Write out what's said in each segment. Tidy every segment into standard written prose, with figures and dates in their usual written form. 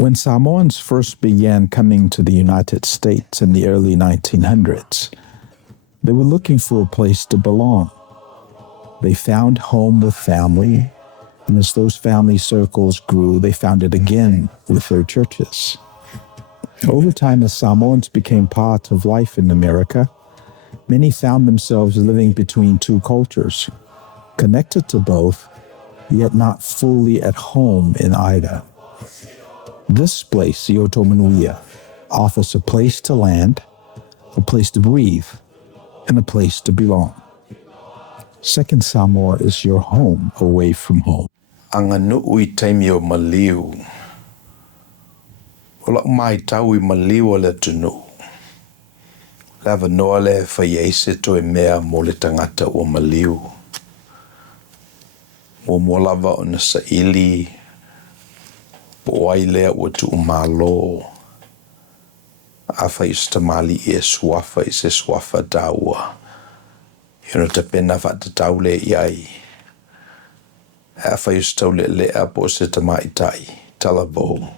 When Samoans first began coming to the United States in the early 1900s, they were looking for a place to belong. They found home with family, and as those family circles grew, they found it again with their churches. Over time, as Samoans became part of life in America, many found themselves living between two cultures, connected to both, yet not fully at home in either. This place, Manuia, offers a place to land, a place to breathe, and a place to belong. Second Samoa is your home away from home. Anga nui taimi o maliu. Ola mai tau I maliu o le tunu. Lava noa le whaiese to e mea mo le tangata o maliu. Mo lava o na saili, po ai lea ua tu umalo. Afa I stamali I swafa I se swafa daua. Ino te pena whata taule iai. Afa I stau lea po se tamaitai, talavo.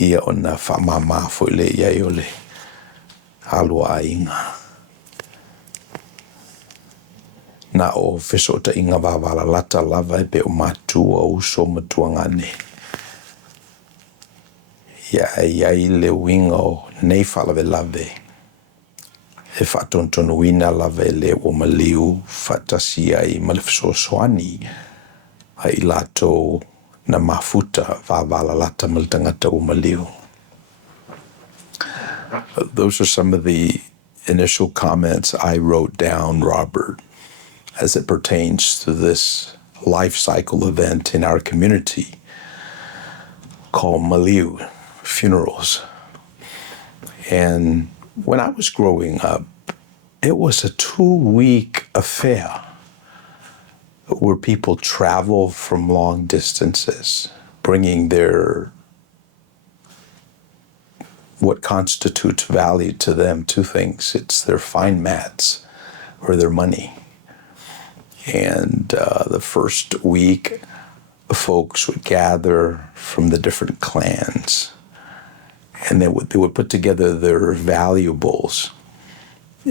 Ia o na whamama fo le iai o le halua inga. Na o whesota inga wawala lata lava e pe o matua o so matuangane. Ia iai le winga o nei whalawe lave. E whatontonuina lave le o maliu whatasi ai malefsosoani ai lato na mafuta wawala lata maltangata o maliu. Those are some of the initial comments I wrote down, Robert, as it pertains to this life cycle event in our community called Maliu funerals. And when I was growing up, it was a 2-week affair where people travel from long distances, bringing their what constitutes value to them, two things. It's their fine mats or their money. And the first week, folks would gather from the different clans, and they would put together their valuables,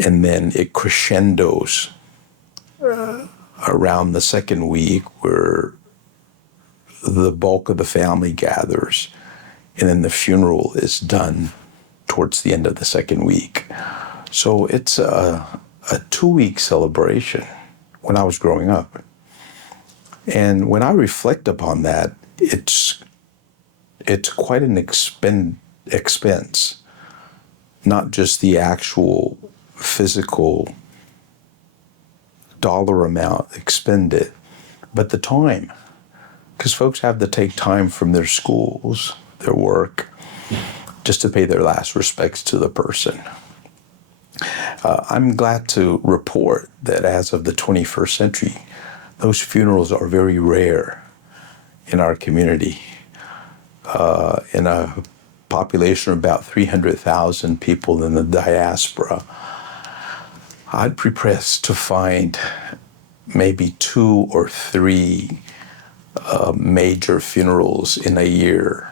and then it crescendos around the second week where the bulk of the family gathers, and then the funeral is done towards the end of the second week. So it's a 2-week celebration when I was growing up. And when I reflect upon that, it's quite an expense, not just the actual physical dollar amount expended, but the time. Because folks have to take time from their schools, their work, just to pay their last respects to the person. I'm glad to report that as of the 21st century, those funerals are very rare in our community. In a population of about 300,000 people in the diaspora, I'd be pressed to find maybe 2 or 3 major funerals in a year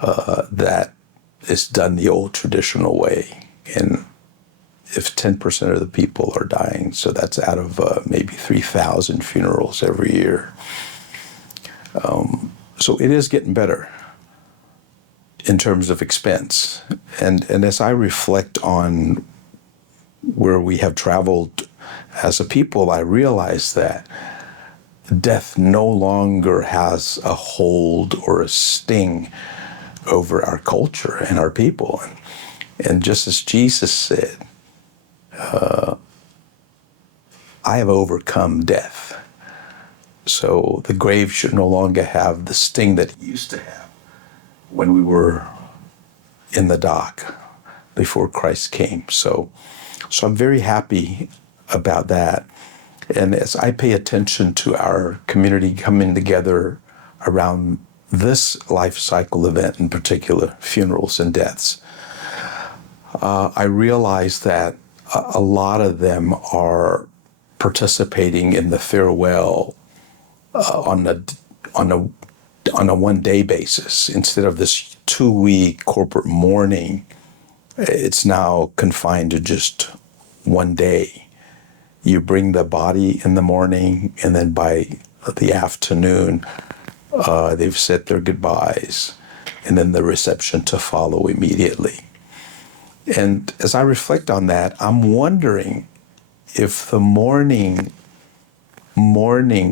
that is done the old traditional way. And if 10% of the people are dying, so that's out of maybe 3,000 funerals every year. So it is getting better in terms of expense. And as I reflect on where we have traveled as a people, I realize that death no longer has a hold or a sting over our culture and our people. And just as Jesus said, I have overcome death. So the grave should no longer have the sting that it used to have when we were in the dock before Christ came. So I'm very happy about that. And as I pay attention to our community coming together around this life cycle event, in particular, funerals and deaths, I realize that a lot of them are participating in the farewell on a on a one-day basis. Instead of this 2-week corporate mourning, it's now confined to just one day. You bring the body in the morning, and then by the afternoon, they've said their goodbyes, and then the reception to follow immediately. And as I reflect on that, I'm wondering if the mourning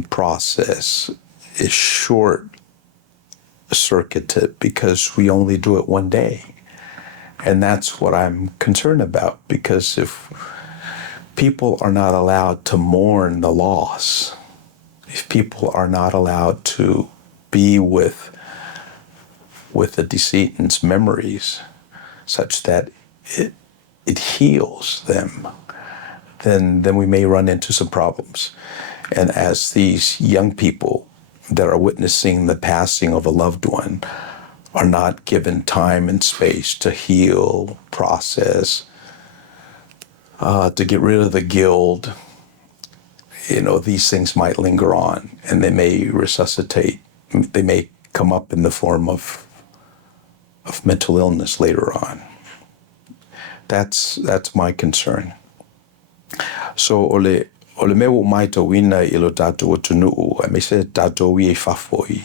process is short-circuited because we only do it one day. And that's what I'm concerned about, because if people are not allowed to mourn the loss, if people are not allowed to be with the decedent's memories such that it heals them, then we may run into some problems. And as these young people that are witnessing the passing of a loved one are not given time and space to heal, process, to get rid of the guilt, these things might linger on, and they may resuscitate. They may come up in the form of mental illness later on. That's my concern. So ole me o mai to wina I lo tatou o tunuu, a me se tatou I whafoi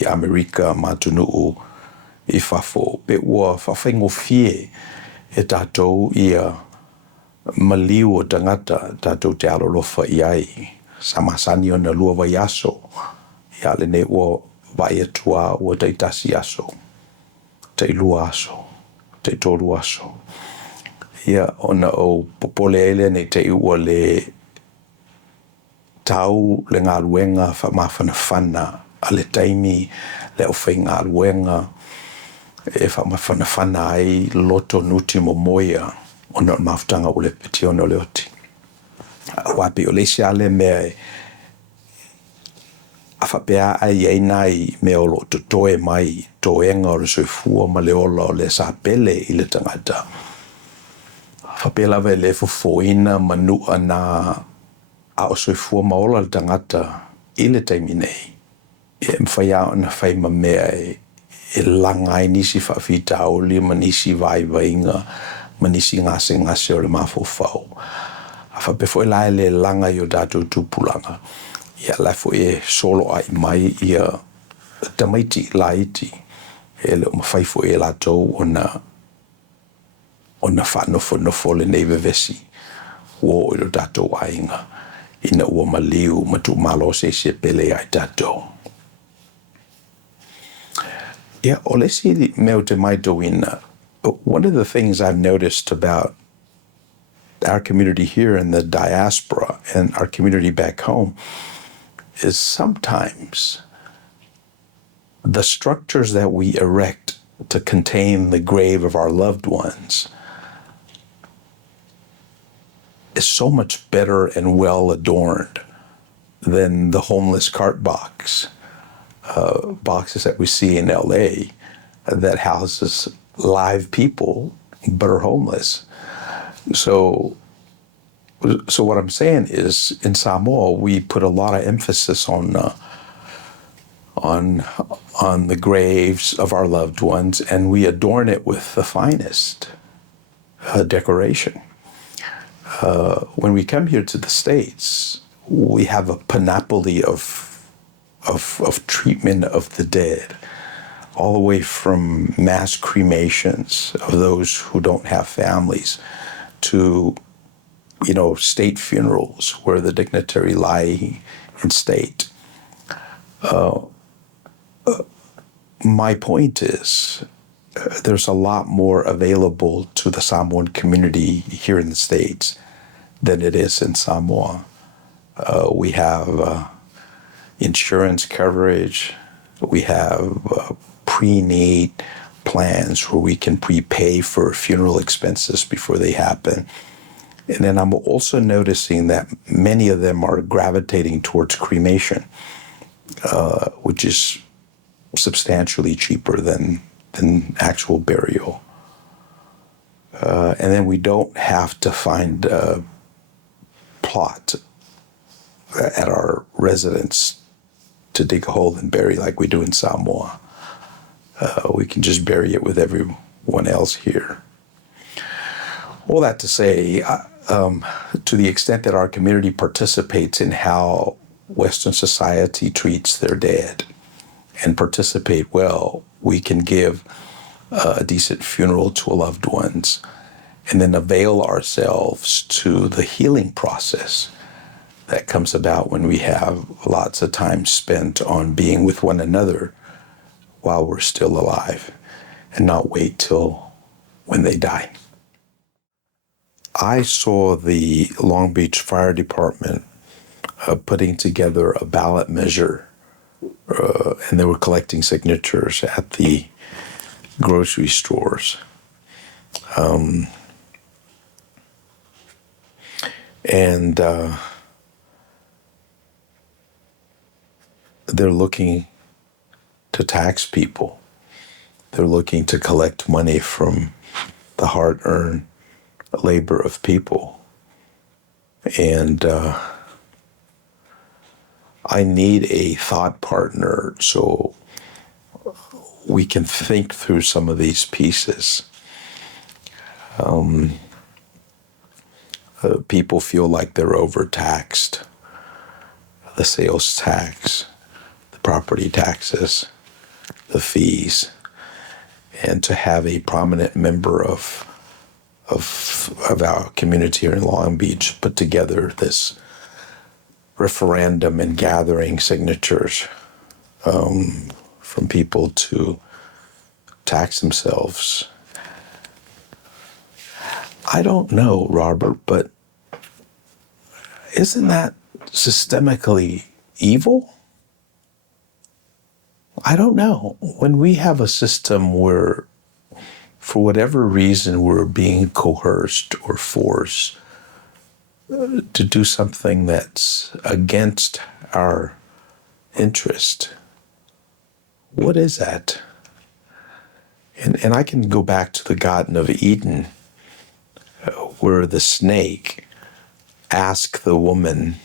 I Amerika ma tunuu I whafo. Pe ua whawhaingo fie e tatou ia maliu o tangata tatou te alolofa I ai. Samasani o na lua vai aso. Ia le ne ua vai atua ua taitasi aso. Te lua aso. Te tolu aso. Ia ona o popole ele ne te ua le tau le ngā luenga whamawhanawhana a le taimi le o whai ngā luenga e whamawhanawhana ai loto nuti mo moia ona mawhtanga o le piti ona le oti. Wapi o le siale mea a whapea ai ei nai me o lo toe mai toenga o le soifua ma le ola o le sapele I le tangata. Whapea lawa le fofoina manua na a o soifua maola le tangata I le taimi nei. E mwhaia o na whai ma mea e langai nisi whawhita o li manisi vai vainga manisi ngase o le mawhawhau. A whapefo lai le langa I o datou tupulanga. Ia lafo e solo ai mai ia tamaiti laiti. E le mawhaifo e latou ona whanofo le nei vevesi. Wo o datou ainga. Ina ua maliu matu malo se pele ai datou. Yeah, olesi meo te maito ina. One of the things I've noticed about our community here in the diaspora and our community back home is sometimes the structures that we erect to contain the grave of our loved ones is so much better and well adorned than the homeless cart boxes that we see in LA that houses live people but are homeless. So what I'm saying is, in Samoa, we put a lot of emphasis on the graves of our loved ones, and we adorn it with the finest decoration. When we come here to the States, we have a panoply of treatment of the dead, all the way from mass cremations of those who don't have families to state funerals where the dignitary lie in state. My point is, there's a lot more available to the Samoan community here in the States than it is in Samoa. We have insurance coverage. We have pre-need plans where we can prepay for funeral expenses before they happen. And then I'm also noticing that many of them are gravitating towards cremation, which is substantially cheaper than actual burial. And then we don't have to find a plot at our residence to dig a hole and bury like we do in Samoa. We can just bury it with everyone else here. All that to say, to the extent that our community participates in how Western society treats their dead and participate well, we can give a decent funeral to a loved ones and then avail ourselves to the healing process that comes about when we have lots of time spent on being with one another while we're still alive and not wait till when they die. I saw the Long Beach Fire Department putting together a ballot measure, and they were collecting signatures at the grocery stores. They're looking to tax people. They're looking to collect money from the hard-earned labor of people. And I need a thought partner so we can think through some of these pieces. People feel like they're overtaxed. The sales tax, the property taxes, the fees, and to have a prominent member of our community here in Long Beach put together this referendum and gathering signatures from people to tax themselves. I don't know, Robert, but isn't that systemically evil? I don't know. When we have a system where, for whatever reason, we're being coerced or forced to do something that's against our interest, what is that? And I can go back to the Garden of Eden, where the snake asked the woman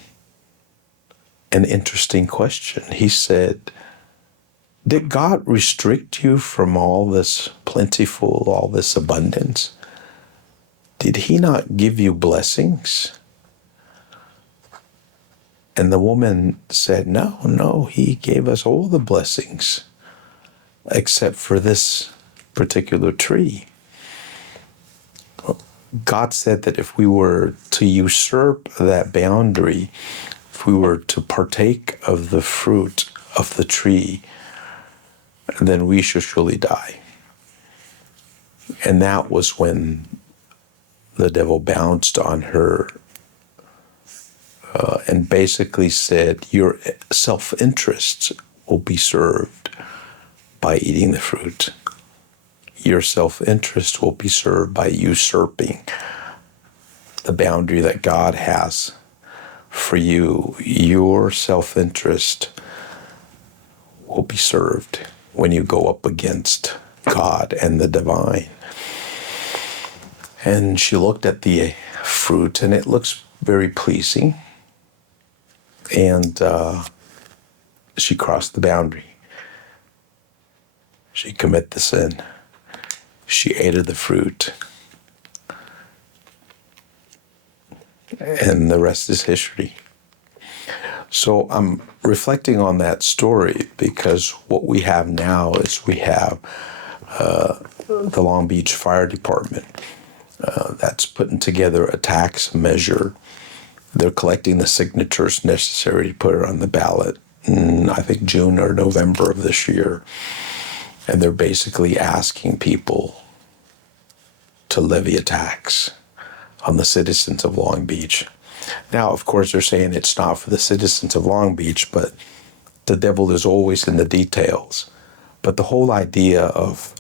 an interesting question. He said, did God restrict you from all this plentiful, all this abundance? Did he not give you blessings? And the woman said, no, he gave us all the blessings except for this particular tree. God said that if we were to usurp that boundary, if we were to partake of the fruit of the tree, then we should surely die. And that was when the devil bounced on her and basically said, your self-interest will be served by eating the fruit. Your self-interest will be served by usurping the boundary that God has for you. Your self-interest will be served when you go up against God and the divine. And she looked at the fruit, and it looks very pleasing. And she crossed the boundary. She committed the sin. She ate of the fruit. And the rest is history. So I'm reflecting on that story because what we have now is we have the Long Beach Fire Department that's putting together a tax measure. They're collecting the signatures necessary to put it on the ballot in, I think, June or November of this year. And they're basically asking people to levy a tax on the citizens of Long Beach. Now, of course, they're saying it's not for the citizens of Long Beach, but the devil is always in the details. But the whole idea of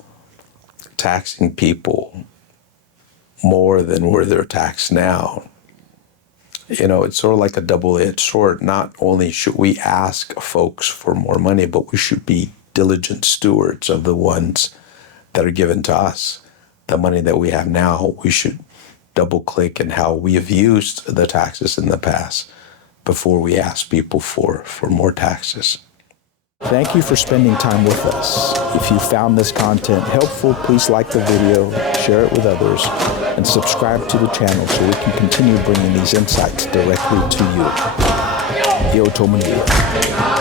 taxing people more than where they're taxed now, it's sort of like a double-edged sword. Not only should we ask folks for more money, but we should be diligent stewards of the ones that are given to us. The money that we have now, we should double-click in how we have used the taxes in the past before we ask people for more taxes. Thank you for spending time with us. If you found this content helpful, please like the video, share it with others, and subscribe to the channel so we can continue bringing these insights directly to you. Yo, Manuia.